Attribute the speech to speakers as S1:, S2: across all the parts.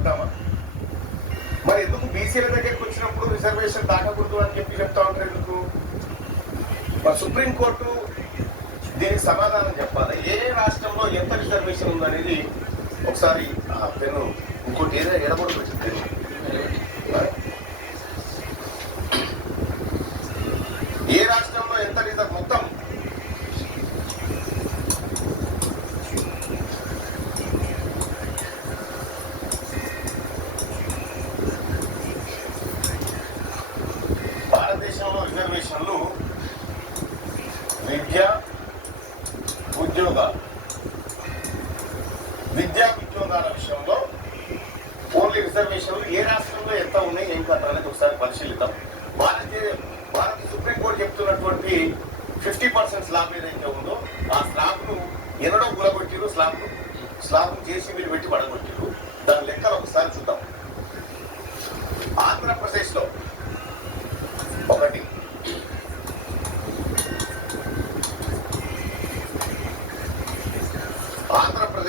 S1: అడుగుతామా మరి ఎందుకు బీసీల దగ్గరికి వచ్చినప్పుడు రిజర్వేషన్ దాటకూడదు అని చెప్పి చెప్తా ఉంటారు ఎందుకు? మరి సుప్రీంకోర్టు దీనికి సమాధానం చెప్పాలి? ఏ రాష్ట్రంలో ఎంత రిజర్వేషన్ ఉందనేది ఒకసారి ఆ పెన్ను ఇంకోటి ఏదో ఎడబడి వచ్చింది. భారతదేశంలో రిజర్వేషన్లు విద్య ఉద్యోగాలు. విద్యా ఉద్యోగాల విషయంలో ఓన్లీ రిజర్వేషన్లు ఏ రాష్ట్రంలో ఎంత ఉన్నాయి ఏం కథ అనేది ఒకసారి పరిశీలిద్దాం. భారతీయ భారత సుప్రీంకోర్టు చెప్తున్నటువంటి ఫిఫ్టీ పర్సెంట్ స్లాబ్ ఏదైతే ఉందో ఆ స్లాబ్ను ఎన్నడో గులగొట్టిరు స్లాబ్ను స్లాబ్ను చేసి మీరు పెట్టి పడగొట్టిరు దాని లెక్కలు ఒకసారి చూద్దాం. ఆంధ్రప్రదేశ్లో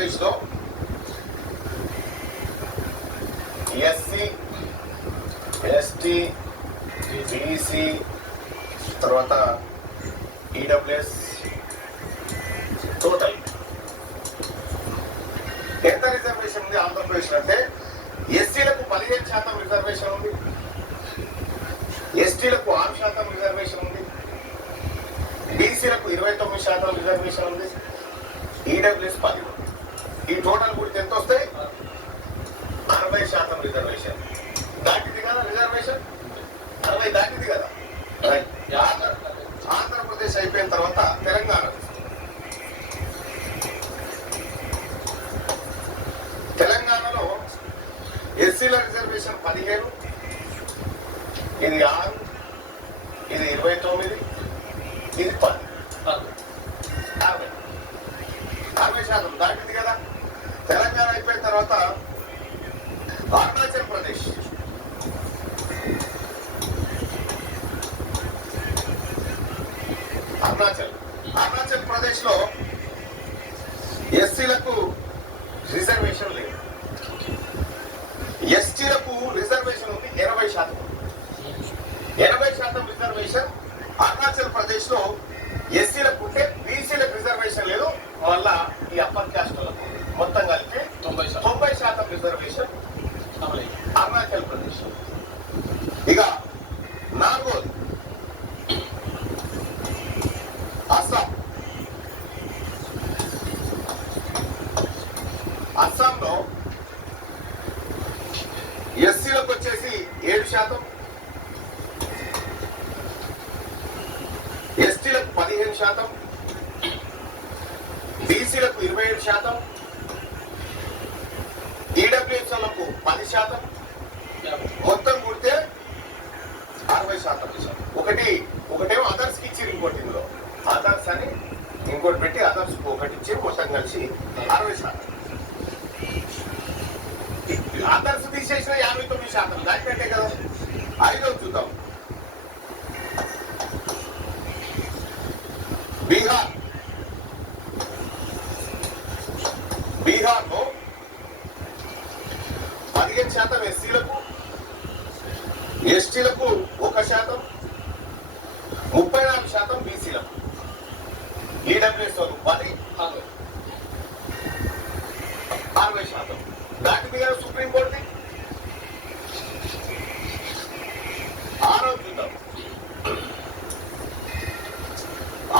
S1: ఆంధ్రప్రదేశ్లో ఎస్సీ ఎస్టీ బీసీ తర్వాత ఈడబ్ల్యూఎస్ టోటల్. ఎంత రిజర్వేషన్ ఉంది ఆంధ్రప్రదేశ్ అంటే ఎస్సీలకు పదిహేను శాతం రిజర్వేషన్ ఉంది. ఎస్టీలకు ఆరు శాతం రిజర్వేషన్ ఉంది. బీసీలకు ఇరవై తొమ్మిది శాతం రిజర్వేషన్ ఉంది. ఈడబ్ల్యూఎస్ పది ఈ టోటల్ గురించి ఎంత వస్తాయి అరవై శాతం రిజర్వేషన్. దాటింది కదా రిజర్వేషన్? అరవై దాటింది కదా. ఆంధ్రప్రదేశ్ అయిపోయిన తర్వాత తెలంగాణ. తెలంగాణలో ఎస్సీల రిజర్వేషన్ పదిహేను ఇది ఆరు ఇది ఇరవై తొమ్మిది ఇది పది. అరవై. అరవై శాతం దాటింది కదా. తెలంగాణ అయిపోయిన తర్వాత అరుణాచల్ ప్రదేశ్. అరుణాచల్. అరుణాచల్ ప్రదేశ్లో ఎస్సీలకు రిజర్వేషన్ లేదు. ఎస్టీలకు రిజర్వేషన్ ఉంది ఎనభై శాతం. ఎనభై శాతం రిజర్వేషన్ అరుణాచల్ ప్రదేశ్లో ఎస్సీలకు ఉంటే బీసీలకు రిజర్వేషన్ లేదు. వల్ల ఈ అప్పర్ క్యాస్ట్ వాళ్ళకు మొత్తం కలిపి
S2: తొంభై
S1: తొంభై శాతం రిజర్వేషన్ అరుణాచల్ ప్రదేశ్. ఇక నాలుగోది అస్సాం. అస్సాంలో ఎస్సీలకు వచ్చేసి ఏడు శాతం. ఎస్టీలకు పదిహేను శాతం. బీసీలకు ఇరవై ఏడు శాతం. ఈడబ్ల్యూఎస్లకు పది శాతం మొత్తం కూడితే అరవై శాతం ఒకటి ఒకటేమో అదర్స్కి ఇచ్చారు ఇంకోటి ఇందులో. అదర్స్ అని ఇంకోటి పెట్టి అదర్స్ ఒకటి ఇచ్చి మొత్తం కలిసి అరవై శాతం. అదర్స్ తీసేసిన యాభై తొమ్మిది శాతం దానికంటే కదా. ఐదో చూద్దాం. బీహార్. పదిహేను శాతం ఎస్సీలకు ఎస్టీలకు ఒక శాతం ముప్పై నాలుగు శాతం బీసీలకు. ఈడబ్ల్యూఎస్ వాళ్ళు పది
S2: అరవై
S1: అరవై శాతం. దాటి మీద సుప్రీంకోర్టు ఆరో చూద్దాం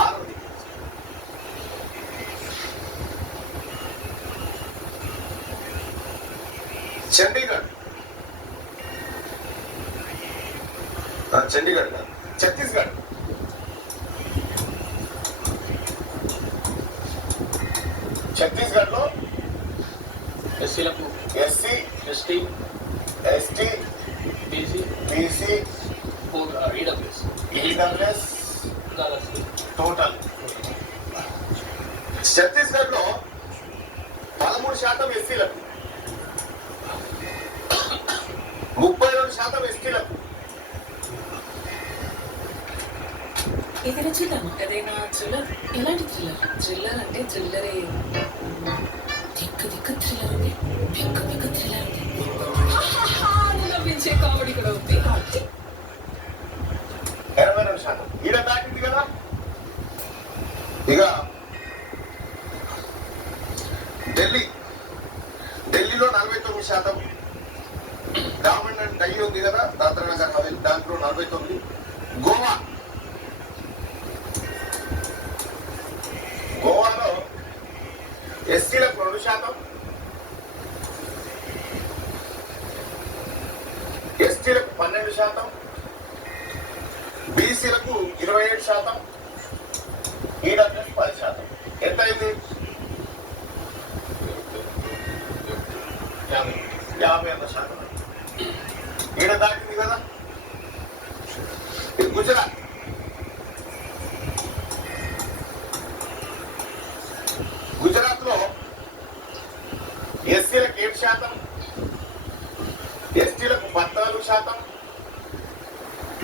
S1: ఆరోది చండీగఢ్ ఆ, చండీగఢ్ కాదు. ఛత్తీస్గఢ్ ఛత్తీస్గఢ్లో
S2: ఎస్సీలకు.
S1: SC
S2: ST.
S1: ST
S2: BC.
S1: BC
S2: EWS.
S1: EWS. Total. ఛత్తీస్గఢ్లో పదమూడు శాతం ఎస్సీలకు. ముప్పై రెండు శాతం ఎస్టీలకు.
S3: ఇది థ్రిల్లర్ ఏదైనా థ్రిల్లర్? ఎలాంటి థ్రిల్లర్? థ్రిల్లర్ అంటే థ్రిల్లరే. దిక్కు దిక్కు థ్రిల్లర్ ఉంది. దిక్కు దిక్కు థ్రిల్లర్ ఉంది. నవ్వించే కామెడీ కూడా ఉంది.
S1: ఇరవై నిమిషాలు ఈడ దాటింది కదా? ఇక ఢిల్లీ. ఢిల్లీలో నలభై తొమ్మిది శాతం. డామండ్ అండ్ ఉంది కదా? దాత్రనగర్ హవేలీ. దాంట్లో నలభై తొమ్మిది. గోవా. ఎస్సీలకు రెండు శాతం. ఎస్టీలకు పన్నెండు శాతం. బీసీలకు ఇరవై ఏడు శాతం. ఈడబ్ల్యూకి పది శాతం. ఎంత అయింది?
S2: యాభై.
S1: యాభై శాతం. ఈడ దాటింది కదా. ఇది గుజరాత్. ఎస్సీలకు ఏడు శాతం ఎస్టీలకు పద్నాలుగు శాతం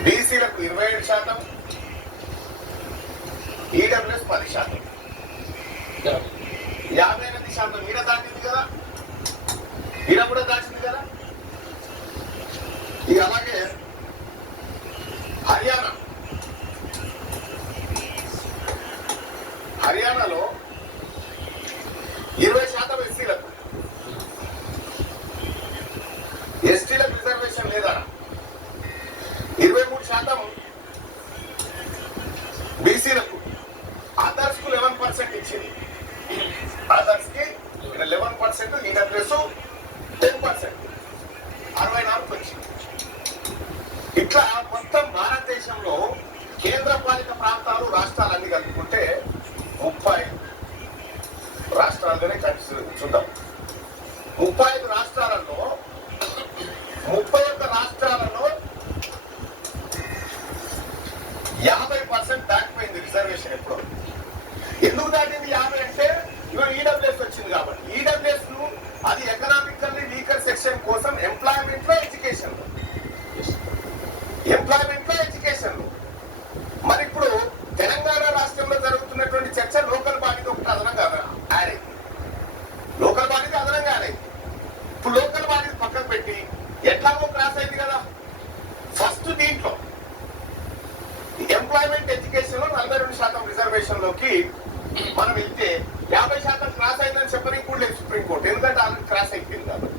S1: బీసీలకు ఇరవై ఏడు శాతం ఈడబ్ల్యూఎస్ పది శాతం.
S2: యాభై
S1: ఎనిమిది శాతం ఈడ దాటింది కదా? ఈడ కూడా దాటింది కదా? ఇక అలాగే హర్యానా. హర్యానాలో ఇరవై శాతం ఎస్సీలకు ఎస్టీలకు రిజర్వేషన్ లేదా ఇరవై మూడు శాతం బీసీలకు అదర్స్కు లెవెన్ పర్సెంట్ ఇచ్చింది అదర్స్కి eleven percent EWS ten percent. అరవై నాలుగు వచ్చింది. ఇట్లా మొత్తం భారతదేశంలో కేంద్ర పాలిత ప్రాంతాలు రాష్ట్రాలన్నీ కలుపుకుంటే ముప్పై రాష్ట్రాలుగానే కలిసి చూద్దాం ముప్పై ఐదు రాష్ట్రాలలో ముప్పై ఒక్క రాష్ట్రాలలో యాభై పర్సెంట్ దాటిపోయింది రిజర్వేషన్ ఎప్పుడు ఎందుకు దాటింది యాభై అంటే ఇవాళ ఈడబ్ల్యూఎస్ వచ్చింది కాబట్టి ఈడబ్ల్యూఎస్ను అది ఎకనామికల్లీ ఎడ్యుకేషన్ కోసం ఎంప్లాయ్మెంట్లో ఎడ్యుకేషన్లో ఎంప్లాయ్మెంట్లో ఎడ్యుకేషన్ మరి ఇప్పుడు తెలంగాణ రాష్ట్రంలో జరుగుతున్నటువంటి చర్చ లోకల్ బాడీకి ఒకటి అదనంగా యాడ్ అయింది లోకల్ బాడీకి అదనంగా యాడ్ అయింది ఇప్పుడు లోకల్ బాడీని పక్కన పెట్టి ఎట్లాగో క్రాస్ అయింది కదా. ఫస్ట్ దీంట్లో ఎంప్లాయ్మెంట్ ఎడ్యుకేషన్లో నలభై రెండు శాతం రిజర్వేషన్లోకి మనం వెళ్తే యాభై శాతం క్రాస్ అయిందని చెప్పని కూడా లేదు సుప్రీంకోర్టు ఎందుకంటే ఆల్రెడీ క్రాస్ అయిపోయింది కాబట్టి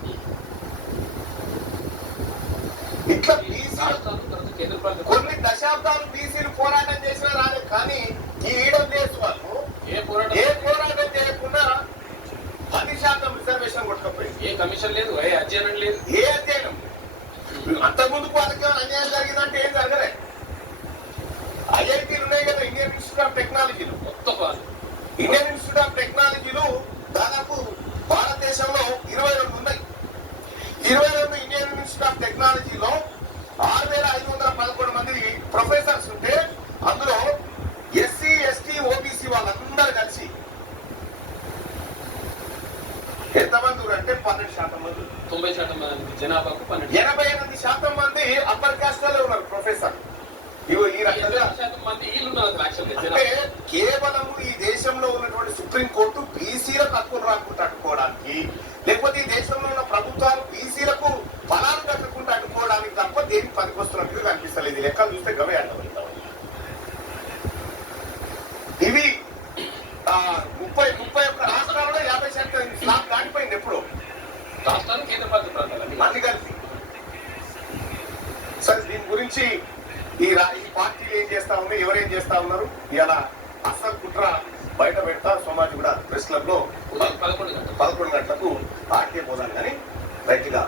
S1: ఇట్లా బీసీ
S2: రాష్ట్రాలు తర్వాత కేంద్ర పాలిత
S1: కొన్ని దశాబ్దాలు బీసీలు పోరాటం చేసినా రాలేదు కానీ ఈ ఈడబ్ల్యూఎస్ వాళ్ళు
S2: ఏ పోరాటం?
S1: ఏ పోరాటం చేయకుండా పది శాతం రిజర్వేషన్ కొట్టుకపోయింది.
S2: ఏ కమిషన్ లేదు ఏ అధ్యయనం లేదు.
S1: ఏ అధ్యయనం? వాళ్ళకి ఏమైనా అన్యాయం జరిగిందంటే ఏం జరగలే. ఐఐటీలు ఉన్నాయి కదా ఇండియన్ ఇన్స్టిట్యూట్ ఆఫ్ టెక్నాలజీలు.
S2: పాలు
S1: ఇండియన్ ఇన్స్టిట్యూట్ ఆఫ్ టెక్నాలజీలు దాదాపు భారతదేశంలో ఇరవై రెండు ఉన్నాయి ఇరవై రెండు ఇండియన్ ఇన్స్టిట్యూట్ ఆఫ్ టెక్నాలజీలో ఆరు వేల ఐదు వందల పదకొండు మంది ప్రొఫెసర్స్ ఉంటే అందులో ఎస్సీ ఎస్టీ ఓబీసీ వాళ్ళందరూ కలిసి ఎంతమంది ఉన్నారు అంటే పన్నెండు శాతం మంది.
S2: తొంభై శాతం మంది. జనాభాకు పన్నెండు
S1: ఎనభై ఎనిమిది శాతం మంది అప్పర్ కాస్ట్లో ఉన్నారు ప్రొఫెసర్. ఇగో ఈ రకంగా
S2: శాతం మంది
S1: అంటే కేవలం ఈ దేశంలో ఉన్నటువంటి సుప్రీంకోర్టు బీసీలకు హక్కులు రాకుండా అడ్డుకోవడానికి లేకపోతే ఈ దేశంలో ఉన్న ప్రభుత్వాలు బీసీలకు ఫలాలు కట్టకుండా అడ్డుకోవడానికి తప్ప దేనికి పనికొస్తున్నట్టుగా కనిపిస్తలేదు. ఈ లెక్కలు చూస్తే గవే అర్థమవుతాం ఇవి ఆ, ముప్పై ముప్పై ఒక్క రాష్ట్రాల్లో యాభై శాతం స్లాబ్ దాటిపోయింది ఎప్పుడు.
S2: రాష్ట్రాలు కేంద్ర పాలిత ప్రాంతాలు అన్ని.
S1: కలిసి సరే దీని గురించి ఈ ఈ పార్టీలు ఏం చేస్తా ఉన్నాయి ఎవరేం చేస్తా ఉన్నారు ఇలా అసలు కుట్ర బయట పెడతా సమాజ్ కూడా ప్రెస్
S2: క్లబ్లో పదకొండు గంటలు
S1: పదకొండు గంటలకు ఆర్కే పోదాం కానీ రైట్గా